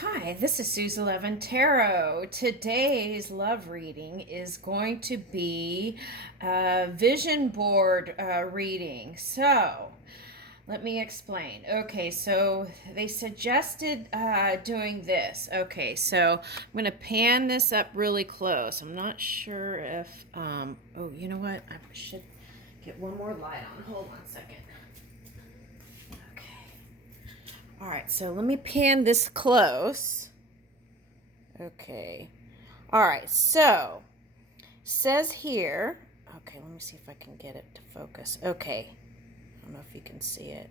Hi, this is Suze 11 Tarot. Today's love reading is going to be a vision board reading. So, let me explain. Okay, so they suggested doing this. Okay, so I'm going to pan this up really close. I'm not sure if, oh, you know what? I should get one more light on. Hold on a second. All right, so let me pan this close. Okay. All right, so says here, okay, let me see if I can get it to focus. Okay. I don't know if you can see it.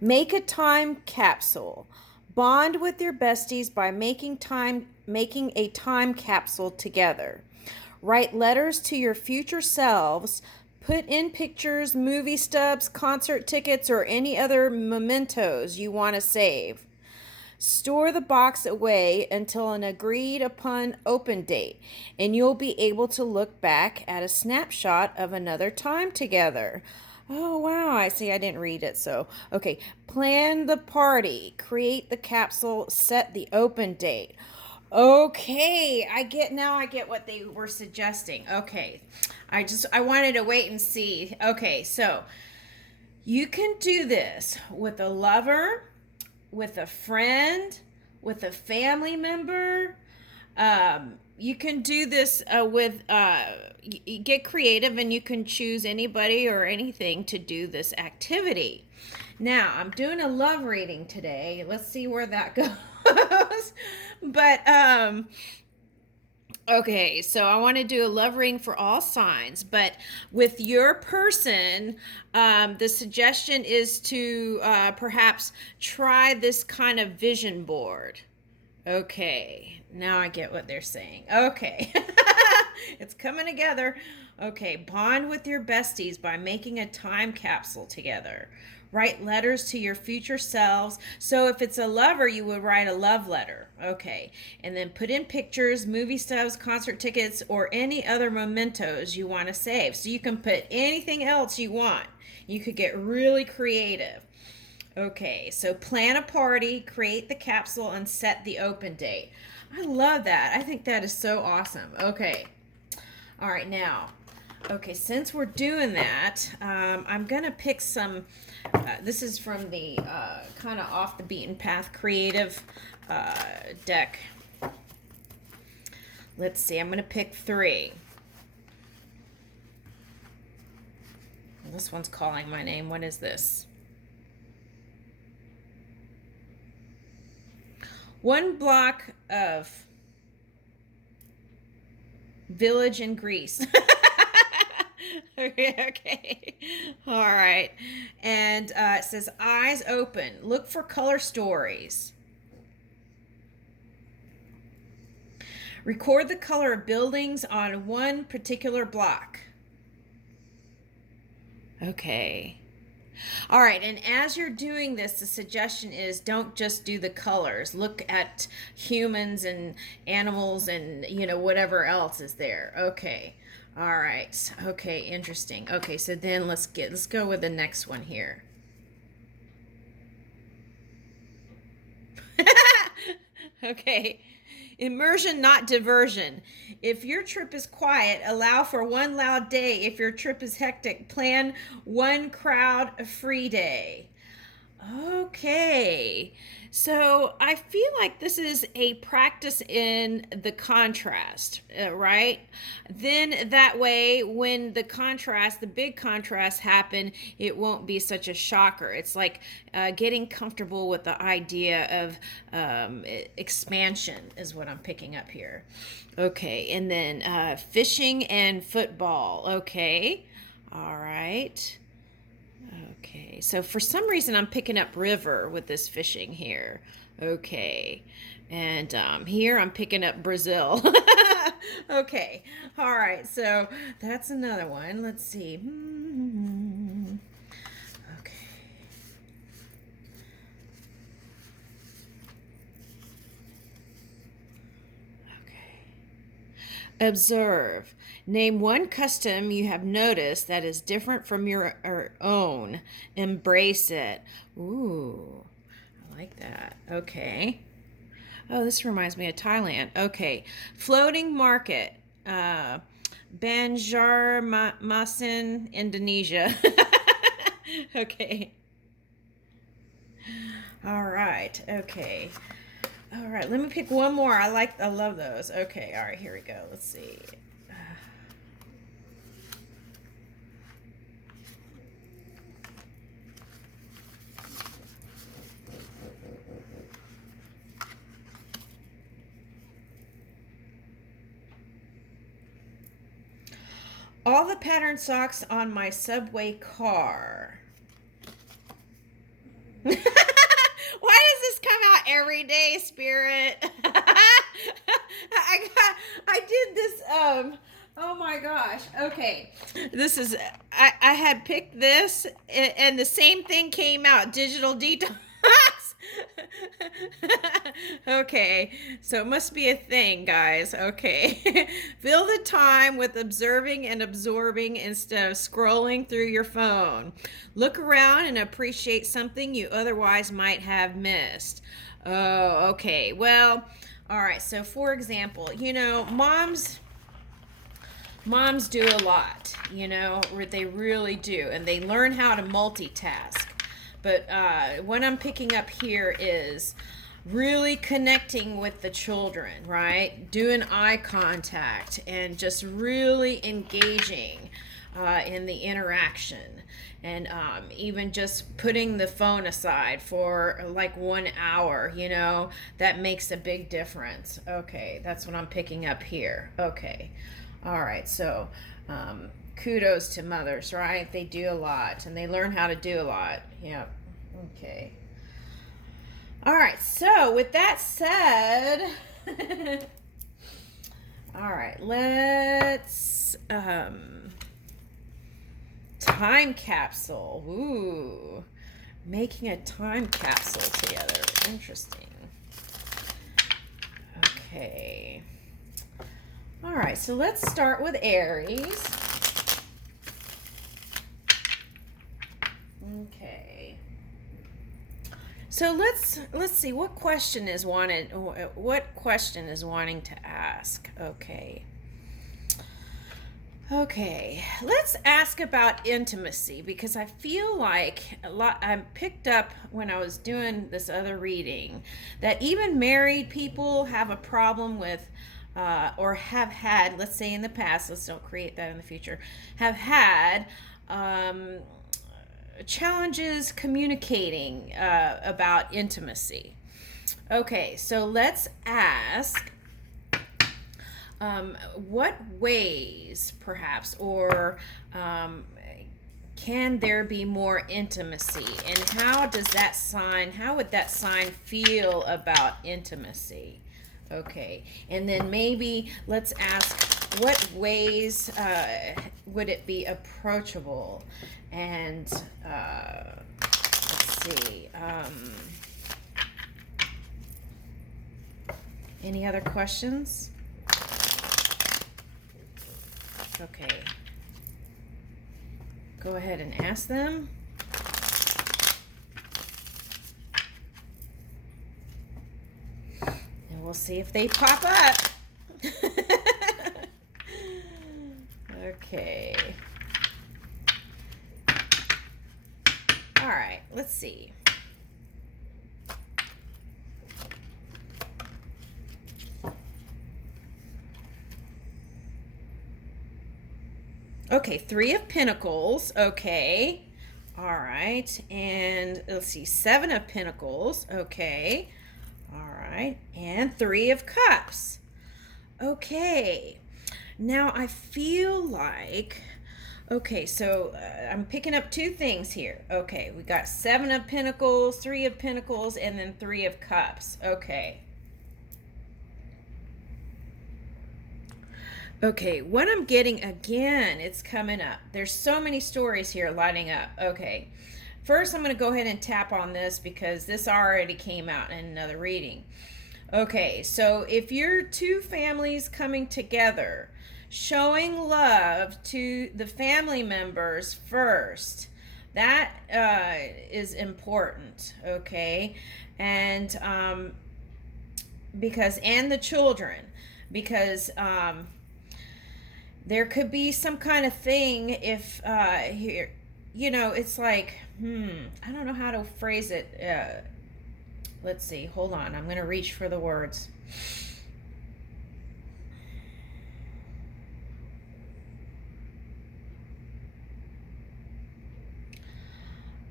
Make a time capsule. Bond with your besties by making a time capsule together. Write letters to your future selves. Put in pictures, movie stubs, concert tickets, or any other mementos you want to save. Store the box away until an agreed upon open date, and you'll be able to look back at a snapshot of another time together. Oh, wow. I see. I didn't read it. So, okay. Plan the party, create the capsule, set the open date. Okay, I get what they were suggesting. Okay. I wanted to wait and see. Okay, so you can do this with a lover, with a friend, with a family member. You can do this get creative, and you can choose anybody or anything to do this activity. Now, I'm doing a love reading today. Let's see where that goes. But okay, so I want to do a love reading for all signs, but with your person, the suggestion is to perhaps try this kind of vision board. Okay, now I get what they're saying. Okay, it's coming together. Okay, bond with your besties by making a time capsule together. Write letters to your future selves. So if it's a lover, you would write a love letter. Okay, and then put in pictures, movie stubs, concert tickets, or any other mementos you want to save. So you can put anything else you want. You could get really creative. Okay, so plan a party, create the capsule, and set the open date. I love that. I think that is so awesome. Okay. All right, now, okay, since we're doing that, I'm going to pick some. This is from the kind of off the beaten path creative deck. Let's see, I'm going to pick 3. This one's calling my name. What is this? One block of village in Greece. Okay. All right. And it says eyes open. Look for color stories. Record the color of buildings on one particular block. Okay. All right, and as you're doing this, the suggestion is don't just do the colors. Look at humans and animals and, whatever else is there. Okay. All right. Okay, interesting. Okay, so then let's go with the next one here. Okay. Immersion, not diversion. If your trip is quiet, allow for one loud day. If your trip is hectic, plan one crowd free day. Okay. So I feel like this is a practice in the contrast, right? Then that way, when the big contrast happen, it won't be such a shocker. It's like getting comfortable with the idea of expansion is what I'm picking up here. Okay. And then fishing and football. Okay. All right. Okay, so for some reason I'm picking up river with this fishing here. Okay, and here I'm picking up Brazil. Okay, all right, so that's another one. Let's see. Okay. Okay. Observe. Name one custom you have noticed that is different from your own. Embrace it. Ooh. like that. Okay. Oh, this reminds me of Thailand. Okay. Floating market. Banjarmasin, Indonesia. Okay. All right. Okay. All right. Let me pick one more. I love those. Okay. All right. Here we go. Let's see. All the pattern socks on my subway car. Why does this come out every day, Spirit? I did this, oh my gosh. Okay. This is, I had picked this and the same thing came out, digital detox. Okay, so it must be a thing, guys. Okay. Fill the time with observing and absorbing instead of scrolling through your phone. Look around and appreciate something you otherwise might have missed. Oh, okay. Well, all right. So, for example, moms do a lot, they really do, and they learn how to multitask. But what I'm picking up here is really connecting with the children, right? Doing eye contact and just really engaging in the interaction. And even just putting the phone aside for like 1 hour, that makes a big difference. Okay, that's what I'm picking up here. Okay. All right, so kudos to mothers, right? They do a lot, and they learn how to do a lot. Yep. Okay. All right, so with that said, all right, let's time capsule. Ooh, making a time capsule together. Interesting. Okay. All right, so let's start with Aries. Okay. So let's see what question is wanting to ask. Okay. Okay, let's ask about intimacy, because I feel like I picked up when I was doing this other reading that even married people have a problem with or have had, let's say in the past, let's don't create that in the future, have had challenges communicating about intimacy. Okay, so let's ask what ways perhaps, or can there be more intimacy, and how would that sign feel about intimacy? Okay, and then maybe let's ask what ways would it be approachable, and let's see, any other questions? Okay, go ahead and ask them. And we'll see if they pop up. Okay. All right, let's see. Okay, 3 of Pentacles. Okay. All right. And let's see, 7 of Pentacles. Okay. All right. And 3 of Cups. Okay. Now I feel like, okay, so I'm picking up 2 things here. Okay, we got 7 of Pentacles, 3 of Pentacles, and then 3 of Cups. Okay. Okay, what I'm getting, again, it's coming up. There's so many stories here lining up. Okay, first I'm going to go ahead and tap on this because this already came out in another reading. Okay, so if you're 2 families coming together, showing love to the family members first, That is important, okay? And because, and the children, because there could be some kind of thing if here, you know, it's like, I don't know how to phrase it. Let's see, hold on, I'm going to reach for the words.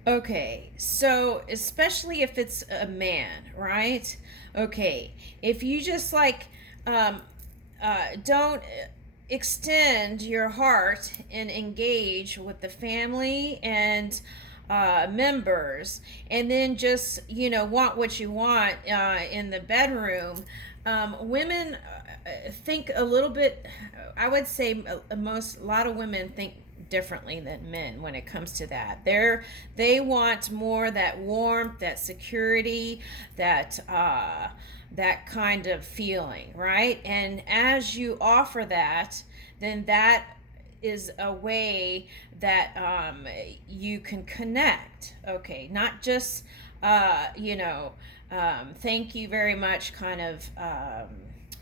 Okay, so especially if it's a man, right? Okay, if you just like don't extend your heart and engage with the family and members, and then just, you know, want what you want in the bedroom, women think a little bit, I would say a lot of women think differently than men when it comes to that. They want more that warmth, that security, that kind of feeling, right? And as you offer that, then that is a way that you can connect. Okay, not just you know, thank you very much, kind of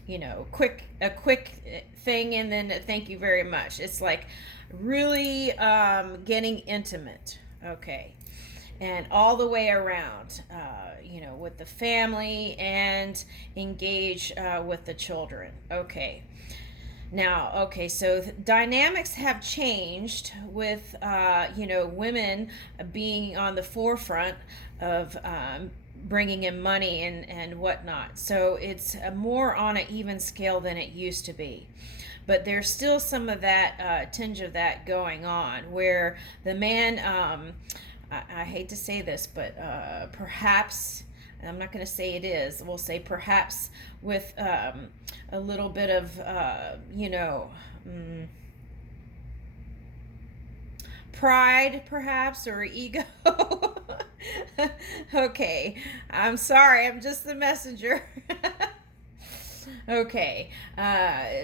you know, a quick thing, and then thank you very much. It's like really getting intimate, okay, and all the way around, you know, with the family, and engage with the children, okay. Now, okay, so dynamics have changed with, you know, women being on the forefront of bringing in money and whatnot. So it's more on an even scale than it used to be. But there's still some of that tinge of that going on, where the man, I hate to say this, but perhaps, I'm not going to say it is, we'll say perhaps with a little bit of, you know, pride, perhaps, or ego. Okay, I'm sorry, I'm just the messenger. Okay,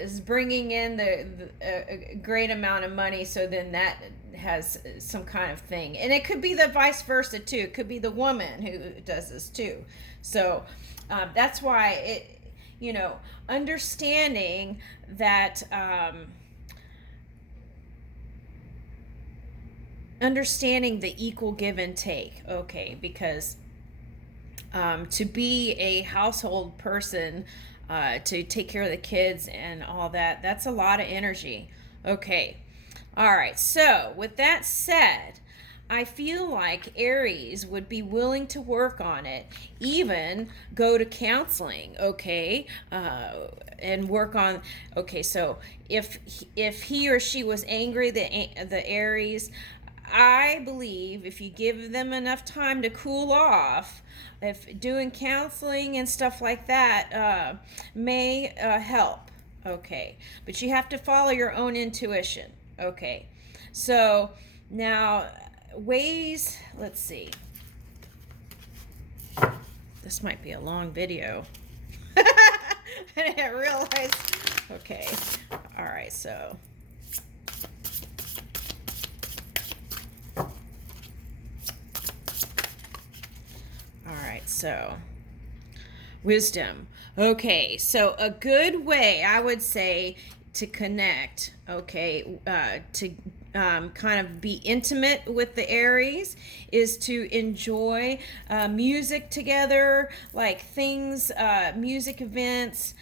is bringing in a great amount of money, so then that has some kind of thing, and it could be the vice versa too. It could be the woman who does this too. So that's why it, you know, understanding that, understanding the equal give and take. Okay, because to be a household person, to take care of the kids and all that, that's a lot of energy. Okay. All right. So, with that said, I feel like Aries would be willing to work on it, even go to counseling, okay, and work on. Okay, so if he or she was angry, the Aries, I believe if you give them enough time to cool off, if doing counseling and stuff like that may help. Okay, but you have to follow your own intuition. Okay, so now ways, let's see, this might be a long video. I didn't realize. Okay, all right, so so wisdom. Okay, so a good way, I would say, to connect, okay, to kind of be intimate with the Aries, is to enjoy music together, like things, music events.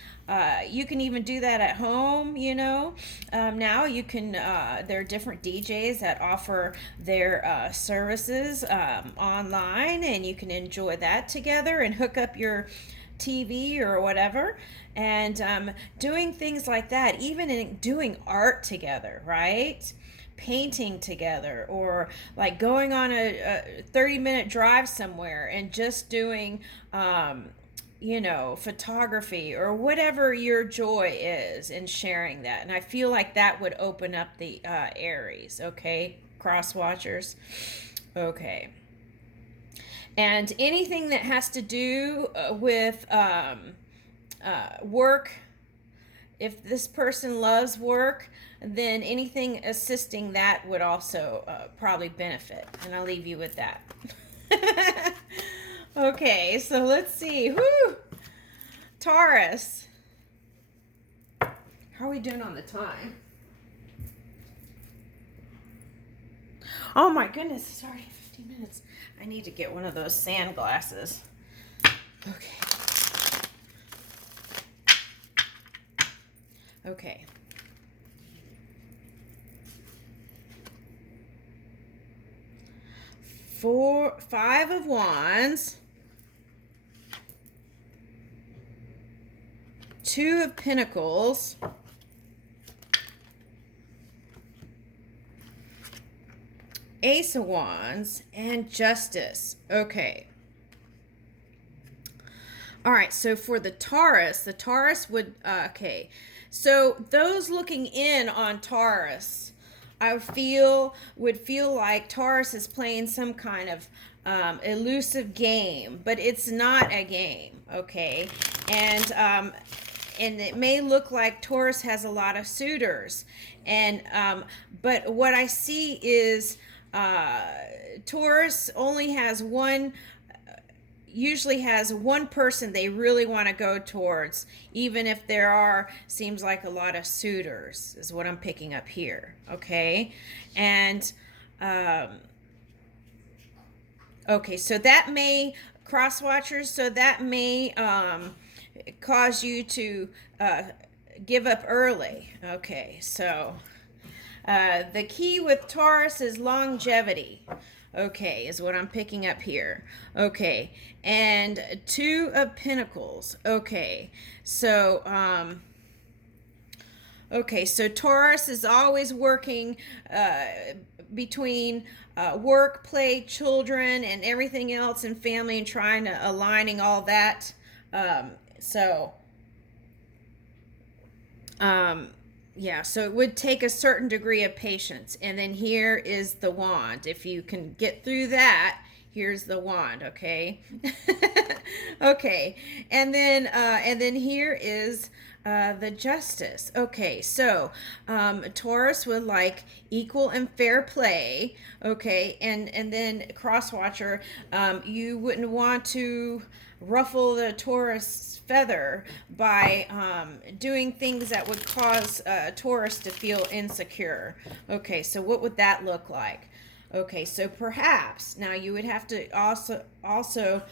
You can even do that at home, you know. Now you can, there are different DJs that offer their services online, and you can enjoy that together and hook up your TV or whatever, and doing things like that, even in doing art together, right? Painting together, or like going on a 30-minute drive somewhere and just doing you know, photography or whatever your joy is, and sharing that. And I feel like that would open up the Aries, okay, cross watchers. Okay, and anything that has to do with work, if this person loves work, then anything assisting that would also probably benefit. And I'll leave you with that. Okay, so let's see. Woo! Taurus. How are we doing on the time? Oh my goodness, it's already 50 minutes. I need to get one of those sand glasses. Okay. Okay. Five of Wands. Two of Pentacles. Ace of Wands and Justice. Okay. All right, so for the Taurus would, okay. So those looking in on Taurus, I would feel like Taurus is playing some kind of elusive game, but it's not a game, okay? And it may look like Taurus has a lot of suitors, and but what I see is Taurus only has usually has one person they really want to go towards, even if there seems like a lot of suitors, is what I'm picking up here, okay? And okay, so that may, cross watchers, so that may cause you to give up early. Okay, so the key with Taurus is longevity. Okay, is what I'm picking up here. Okay, and Two of Pentacles. Okay, so okay, so Taurus is always working between work, play, children, and everything else, and family, and trying to aligning all that. Yeah, so it would take a certain degree of patience. And then here is the wand. If you can get through that, here's the wand, okay? Okay, and then here is the Justice. Okay, so Taurus would like equal and fair play, okay? And then crosswatcher, you wouldn't want to ruffle the Taurus feather by doing things that would cause Taurus to feel insecure. Okay, so what would that look like? Okay, so perhaps now you would have to also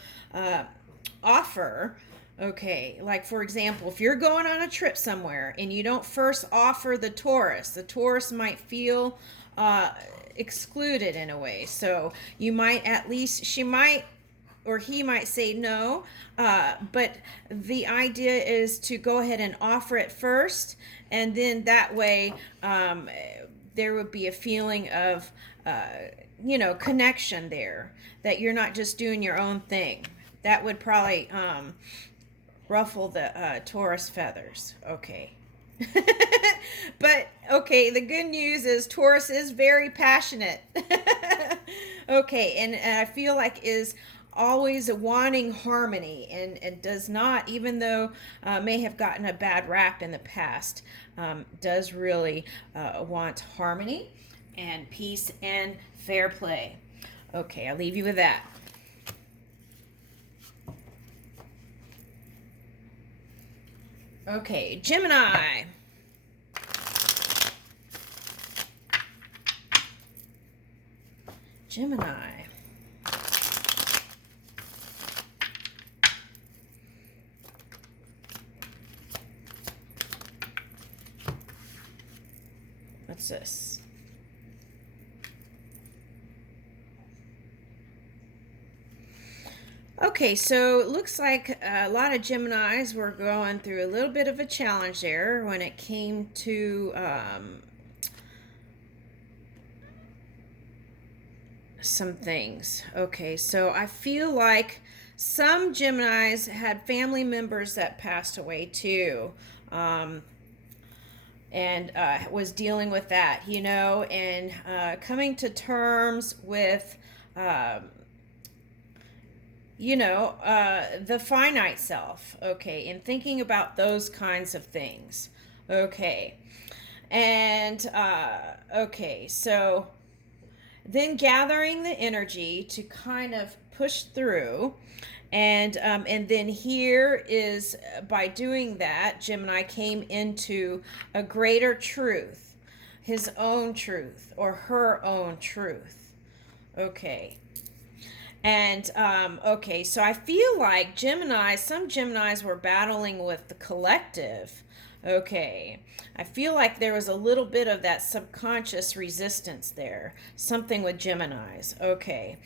offer. Okay, like for example, if you're going on a trip somewhere and you don't first offer the Taurus might feel excluded in a way. So you might, at least she might or he might say no, but the idea is to go ahead and offer it first, and then that way there would be a feeling of connection there, that you're not just doing your own thing. That would probably ruffle the Taurus feathers. Okay. But okay, the good news is Taurus is very passionate. Okay, and I feel like is always wanting harmony, and does not, even though may have gotten a bad rap in the past, does really want harmony and peace and fair play. Okay, I'll leave you with that. Okay, Gemini. Gemini. What's this? Okay, so it looks like a lot of Geminis were going through a little bit of a challenge there when it came to some things. Okay, so I feel like some Geminis had family members that passed away too. And was dealing with that, and coming to terms with, the finite self, okay, and thinking about those kinds of things, Okay. And, okay, so then gathering the energy to kind of push through. And then here is, by doing that, Gemini came into a greater truth, his own truth or her own truth. Okay. And okay, so I feel like some Geminis were battling with the collective. Okay, I feel like there was a little bit of that subconscious resistance there. Something with Geminis. Okay.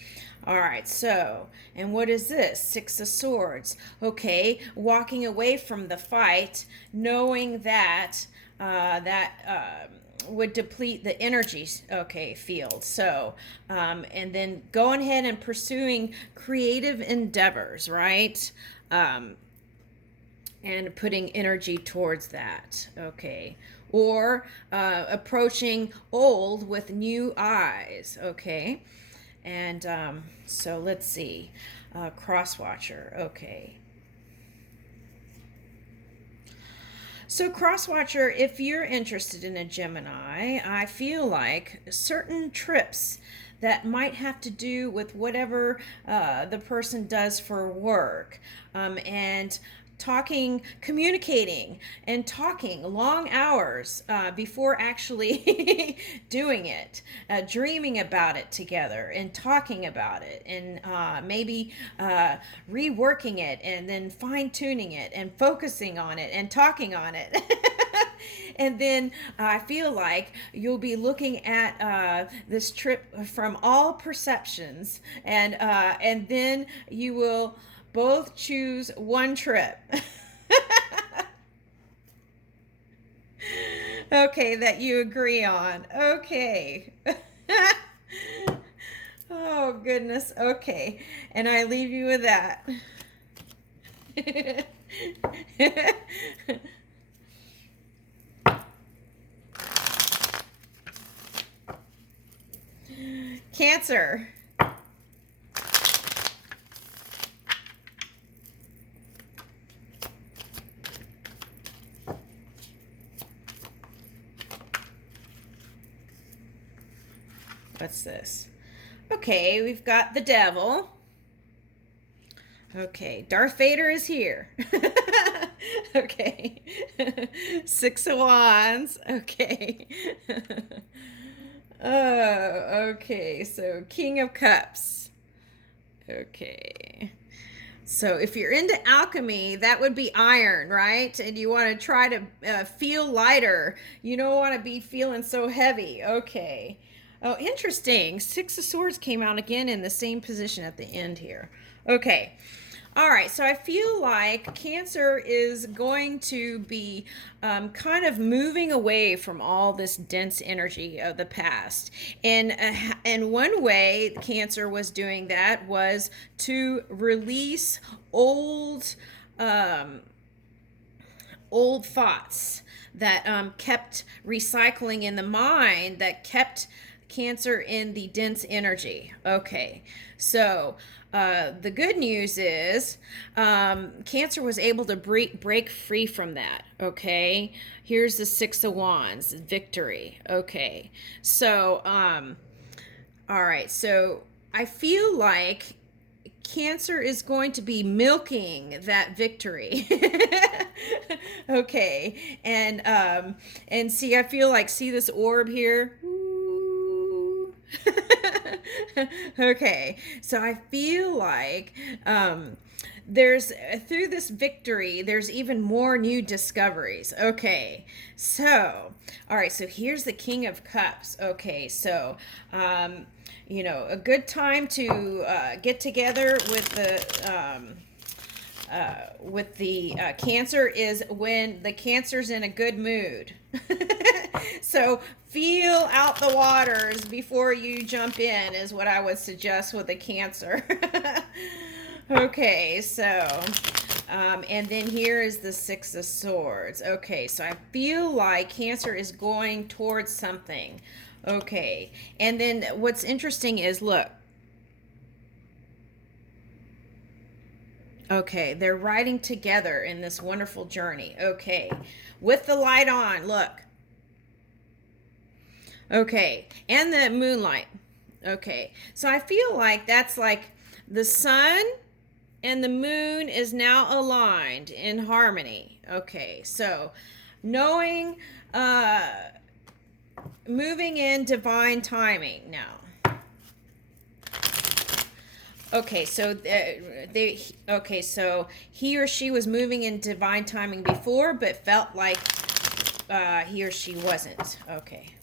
All right, so, and what is this? Six of Swords. Okay, walking away from the fight, knowing that would deplete the energy, okay, field. So and then going ahead and pursuing creative endeavors, right? And putting energy towards that, okay, or approaching old with new eyes, okay. And so let's see, cross watcher, okay. So, Crosswatcher, if you're interested in a Gemini, I feel like certain trips that might have to do with whatever the person does for work, and communicating and talking long hours before actually doing it, dreaming about it together and talking about it, and maybe reworking it and then fine tuning it and focusing on it and talking on it. And then I feel like you'll be looking at this trip from all perceptions, and then you will both choose one trip. Okay, that you agree on. Okay. Oh, goodness. Okay. And I leave you with that. Cancer. What's this? Okay, we've got the devil. Okay, Darth Vader is here. Okay. Six of Wands. Okay. Oh, okay. So King of Cups. Okay. So if you're into alchemy, that would be iron, right? And you want to try to feel lighter. You don't want to be feeling so heavy. Okay. Oh, interesting. Six of Swords came out again in the same position at the end here. Okay. All right, so I feel like Cancer is going to be kind of moving away from all this dense energy of the past. And one way Cancer was doing that was to release old old thoughts that kept recycling in the mind, that kept Cancer in the dense energy. Okay, so the good news is Cancer was able to break free from that. Okay, here's the Six of Wands, victory. Okay, so all right, so I feel like Cancer is going to be milking that victory. Okay, and see, I feel like, see this orb here? Okay, so I feel like there's, through this victory, there's even more new discoveries. Okay, so all right, so here's the King of Cups. Okay, so you know, a good time to get together with the Cancer is when the Cancer's in a good mood. So feel out the waters before you jump in is what I would suggest with a Cancer. Okay, so and then here is the Six of Swords. Okay, so I feel like Cancer is going towards something. Okay, and then what's interesting is, look, Okay, they're riding together in this wonderful journey. Okay, with the light on, look. Okay, and the moonlight. Okay, so I feel like that's like the sun and the moon is now aligned in harmony. Okay, so knowing, moving in divine timing now. Okay, so so he or she was moving in divine timing before, but felt like he or she wasn't. Okay.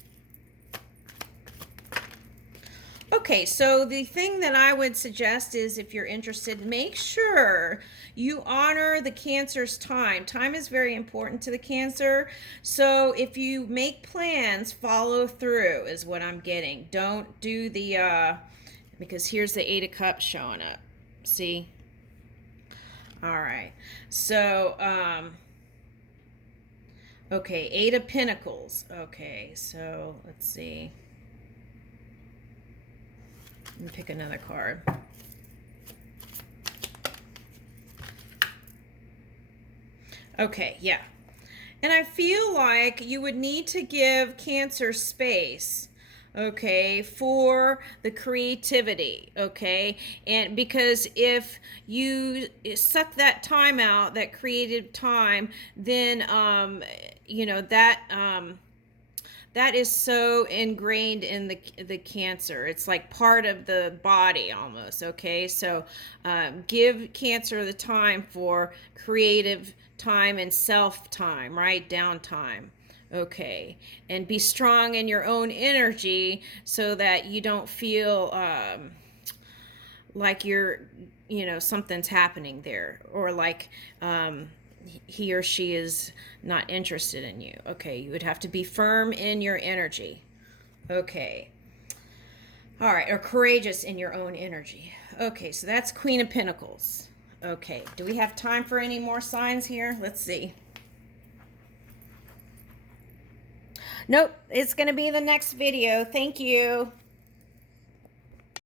Okay, so the thing that I would suggest is, if you're interested, make sure you honor the Cancer's time. Time is very important to the Cancer. So if you make plans, follow through is what I'm getting. Don't do the, because here's the Eight of Cups showing up. See? All right. So, okay, Eight of Pentacles. Okay, so let's see. Let me pick another card. Okay, yeah. And I feel like you would need to give Cancer space, okay, for the creativity, okay? And because if you suck that time out, that creative time, then, that is so ingrained in the Cancer. It's like part of the body almost, okay? So give Cancer the time for creative time and self time, right? Downtime. Okay. And be strong in your own energy so that you don't feel like you're, something's happening there, or like he or she is not interested in you. Okay, you would have to be firm in your energy. Okay. All right, or courageous in your own energy. Okay, so that's Queen of Pentacles. Okay, do we have time for any more signs here? Let's see. Nope, it's going to be the next video. Thank you.